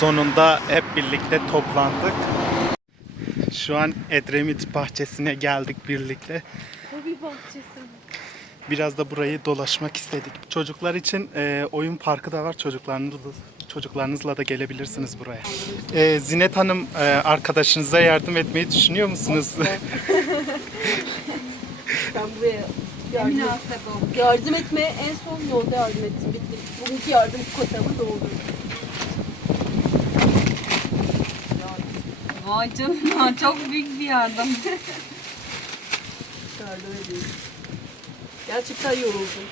Sonunda hep birlikte toplandık. Şu an Edremit bahçesine geldik birlikte. Hobi bahçesi. Biraz da burayı dolaşmak istedik. Çocuklar için e, oyun parkı da var. Çocuklarınızla, çocuklarınızla da gelebilirsiniz buraya. E, Zinet Hanım e, arkadaşınıza yardım etmeyi düşünüyor musunuz? Ben buraya yardım, yardım etmeye en son yolda yardım ettim. Bitti. Bugünkü yardım kotamı doldu. Vay canına çok büyük bir yardım. Yardım edeyim. Gerçekten yoruldum.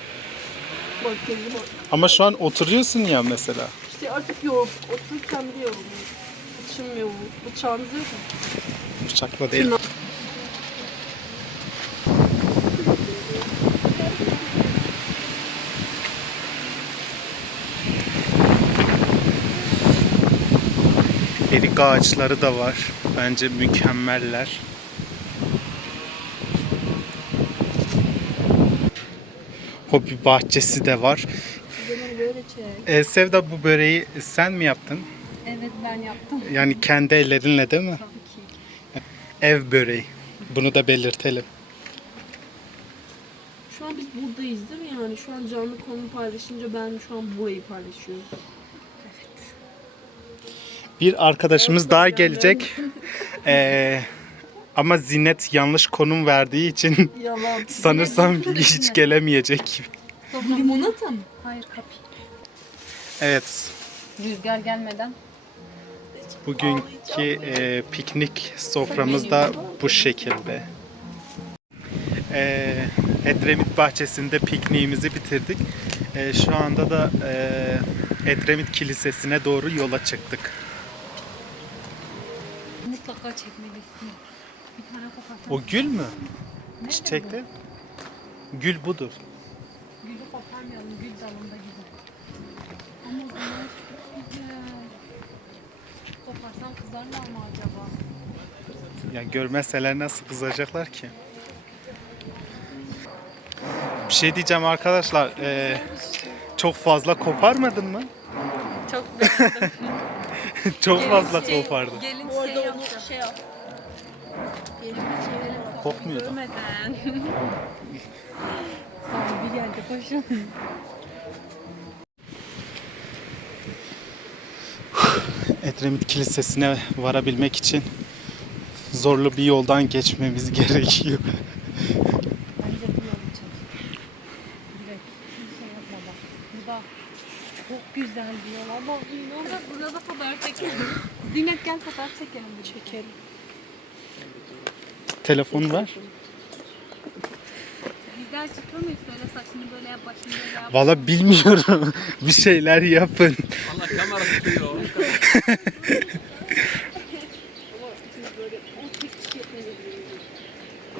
Makyajım Ama şu an oturuyorsun ya mesela. işte artık yoruldum. Otururken bile yoruldum. Açılmıyor bu. Bıçağınız yok mu? Bıçakla değil. Erik ağaçları da var. Bence mükemmeller. Hobi bahçesi de var. Beni böyle çek. E, Sevda bu böreği sen mi yaptın? Evet ben yaptım. Yani kendi ellerinle değil mi? Tabii ki. Ev böreği. Bunu da belirtelim. Şu an biz buradayız değil mi yani? Şu an canlı konu paylaşınca ben şu an burayı paylaşıyorum. Bir arkadaşımız daha gelecek. Ee, ama Zinet yanlış konum verdiği için Yalan. sanırsam hiç gelemeyecek. Limonata mı? Hayır kapi. Evet. Rüzgar gelmeden. Bugünkü e, piknik soframız da bu şekilde. E, Edremit bahçesinde pikniğimizi bitirdik. E, şu anda da e, Edremit Kilisesi'ne doğru yola çıktık. Mutlaka çekmelisin. Bir tane kopartalım. O gül mü? Çiçekte. Gül budur. Gülü koparmayalım. Gül dalında gibi. Ama o zaman çok güzel. Koparsam kızarlar mı acaba? Ya görmeseler nasıl kızacaklar ki? Bir şey diyeceğim arkadaşlar. e, çok fazla koparmadın mı? Çok beğendim. çok fazla kopardın. Gelin Bu arada şey onu yapacağım. şey yap. Gelin çevirelim. Kopmuyor da. Görmeden. Sahibi geldi koşun. Edremit Kilisesi'ne varabilmek için zorlu bir yoldan geçmemiz gerekiyor. Bence bu yolu çek. Direkt. Bir şey yapma bak. Bu da çok güzel bir yol ama burada burada fotoğraf çekelim. Zinet gel fotoğraf çekelim. Çekelim. Telefon var. Güzel çıkıyor muyuz? Söyle saçını böyle yap, başını böyle yap. Valla bilmiyorum. bir şeyler yapın. Allah kamera tutuyor.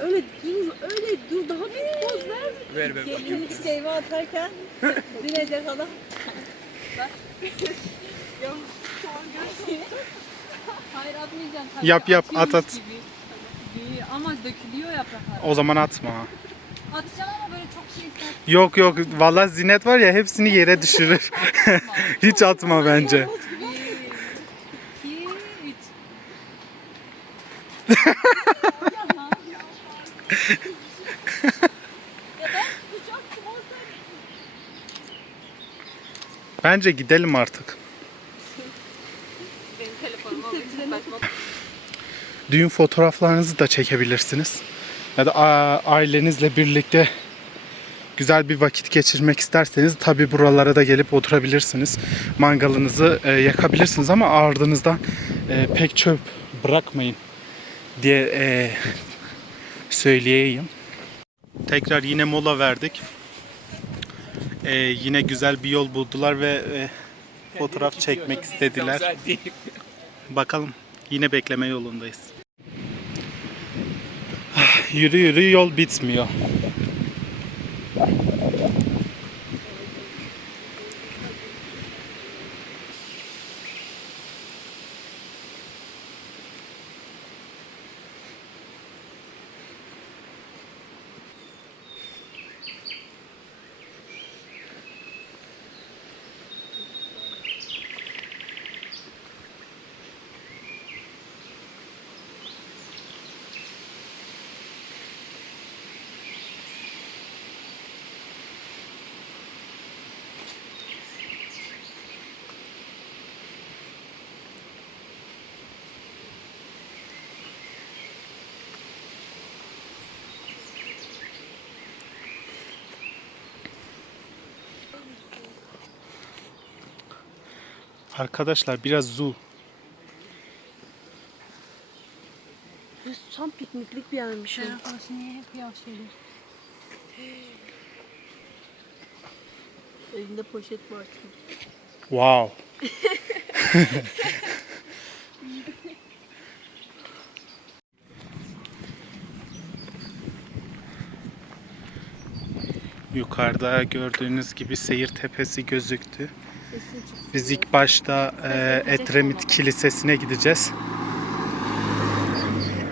Öyle dur, öyle dur. Daha bir poz ver. Ver ver. Gelinlik çiçeğimi atarken zinece falan. Hayır atmayacağım. tabii. Yap, yap, Atıyormuş at, at. gibi. Gibi. Ama dökülüyor yapraklar. O zaman atma. Atacağım ama böyle çok şey sert. Yok yok. Valla Zinet var ya hepsini yere düşürür. Hiç atma bence. İki, üç. Bence gidelim artık. Düğün fotoğraflarınızı da çekebilirsiniz. Ya da a- ailenizle birlikte güzel bir vakit geçirmek isterseniz tabi buralara da gelip oturabilirsiniz. Mangalınızı e, yakabilirsiniz ama ardınızdan e, pek çöp bırakmayın diye e, söyleyeyim. Tekrar yine mola verdik. E, yine güzel bir yol buldular ve e, fotoğraf çekmek istediler. Bakalım. Yine bekleme yolundayız. Ah, Yürü yürü yol bitmiyor. Arkadaşlar biraz zoo. Burası tam pikniklik bir yermiş. Şey arkadaşım niye hep yağ şeyler? Elinde poşet var. Wow. Yukarıda gördüğünüz gibi seyir tepesi gözüktü. Biz ilk başta e, Edremit Kilisesi'ne gideceğiz.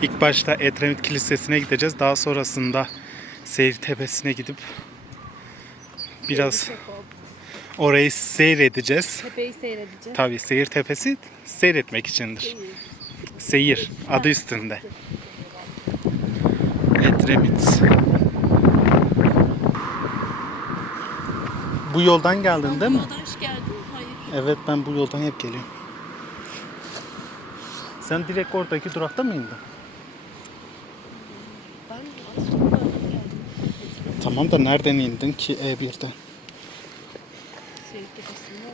İlk başta Edremit Kilisesi'ne gideceğiz. Daha sonrasında seyir tepesine gidip biraz orayı seyredeceğiz. Tepeyi seyredeceğiz. Tabii seyir tepesi seyretmek içindir. Seyir adı üstünde. Edremit. Bu yoldan geldin değil mi? Evet ben bu yoldan hep geliyorum. Sen direkt oradaki durakta mı indin? Ben geldim. Tamam da nereden indin ki E1'den? Seyir tepesinde.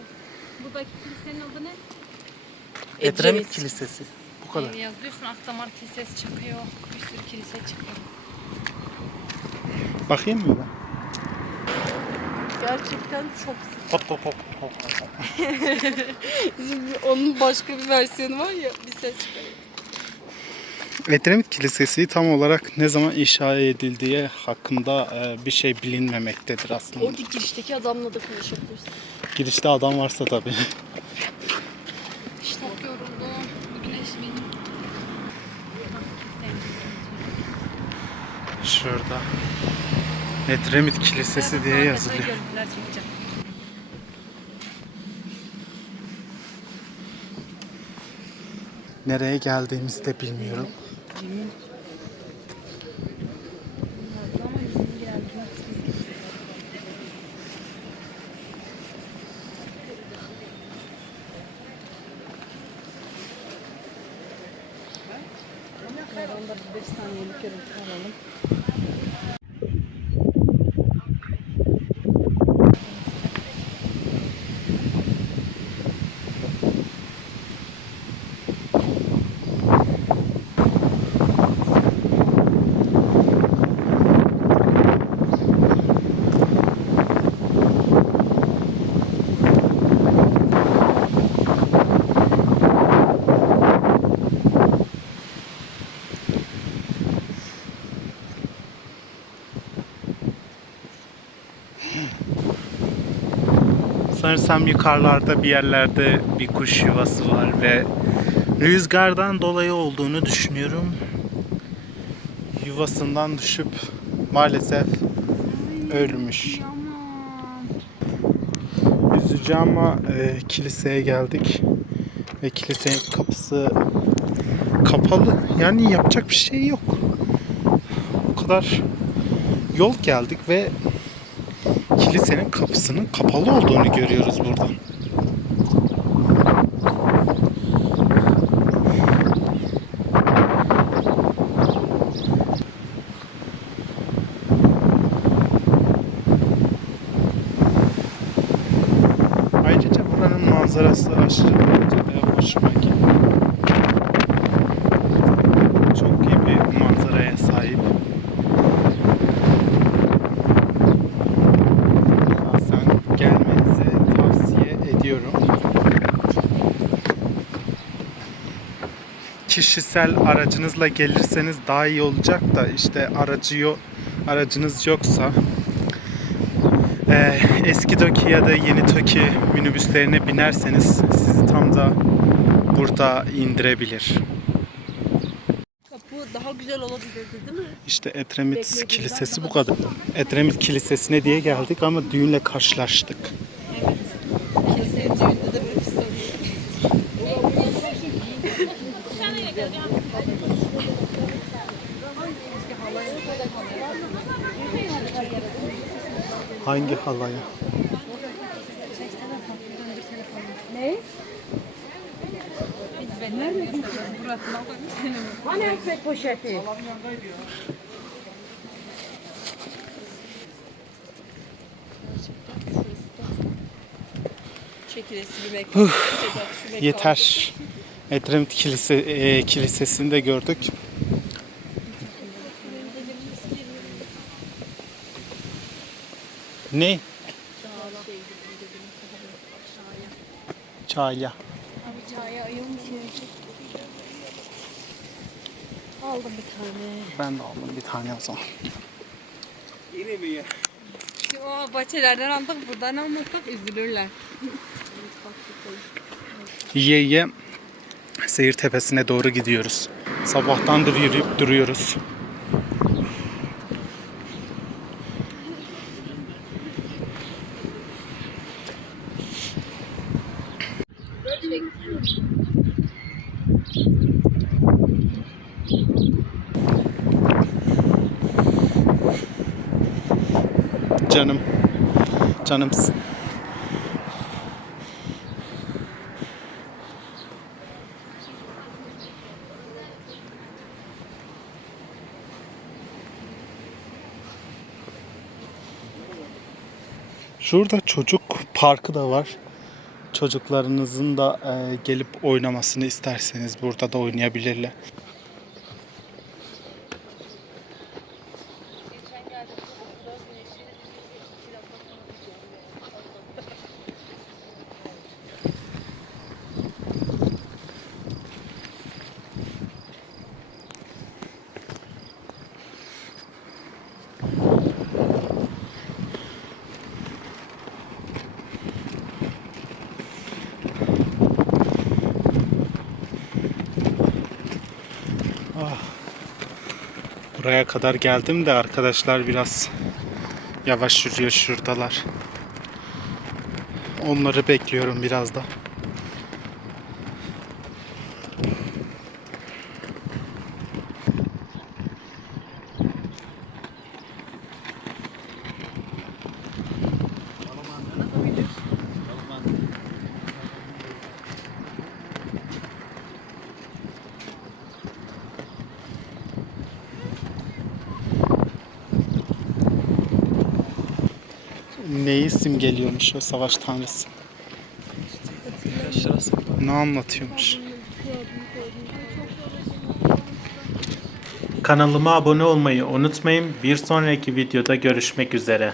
Buradaki kilisenin adı ne? Edremit. Kilisesi. Bu kadar. Yazıyorsun Akdamar Kilisesi çıkıyor. Bir sürü kilise çıkıyor. Bakayım mı ben? Gerçekten çok sık. Hop hop hop hop. Şimdi onun başka bir versiyonu var ya bir ses çıkarıyor. Edremit Kilisesi tam olarak ne zaman inşa edildiği hakkında e, bir şey bilinmemektedir aslında. Oradaki girişteki adamla da konuşabilirsin. Girişte adam varsa tabii. Çok yoruldum. Bu güneş benim. Şurada. Edremit Kilisesi diye yazılıyor. Nereye geldiğimizi de bilmiyorum. Ama bizim geldiğimiz biz gittik. Oradan da bir 5 saniyelik görüntü alalım. Sanırsam yukarılarda bir yerlerde bir kuş yuvası var ve rüzgardan dolayı olduğunu düşünüyorum. Yuvasından düşüp maalesef ölmüş. Üzücü ama e, kiliseye geldik ve kilisenin kapısı kapalı. Yani yapacak bir şey yok. O kadar yol geldik ve kilisenin kapısının kapalı olduğunu görüyoruz buradan. Ayrıca buranın manzarası aşırı ediyorum. Kişisel aracınızla gelirseniz daha iyi olacak da işte aracı yok, aracınız yoksa eee, eski Toki ya da yeni Toki minibüslerine binerseniz sizi tam da burada indirebilir. Kapı daha güzel olabilirdi değil mi? İşte Beklediğimden Kilisesi bu kadar. Edremit Kilisesi'ne diye geldik ama düğünle karşılaştık. De böyle. Hangi halaya? Ben nerede seni. Hani ekmek poşeti? Çekilesi bir mekan. Sedat, şu mekan. Yeter. Edremit Kilise, e, Kilisesi'ni de gördük. Ne? Çayla. Abi çaya ayılmış Aldım bir tane. Ben de aldım bir tane o zaman. O bahçelerden aldık buradan almasak üzülürler. Yiye yiye seyir tepesine doğru gidiyoruz. Sabahtandır yürüyüp duruyoruz. Canım. Canımsın. Şurada çocuk parkı da var. Çocuklarınızın da e, gelip oynamasını isterseniz burada da oynayabilirler. Buraya kadar geldim de arkadaşlar biraz yavaş yürüyor şuradalar. Onları bekliyorum biraz da. Neyi simgeliyormuş o savaş tanrısı? Ne anlatıyormuş? Kanalıma abone olmayı unutmayın. Bir sonraki videoda görüşmek üzere.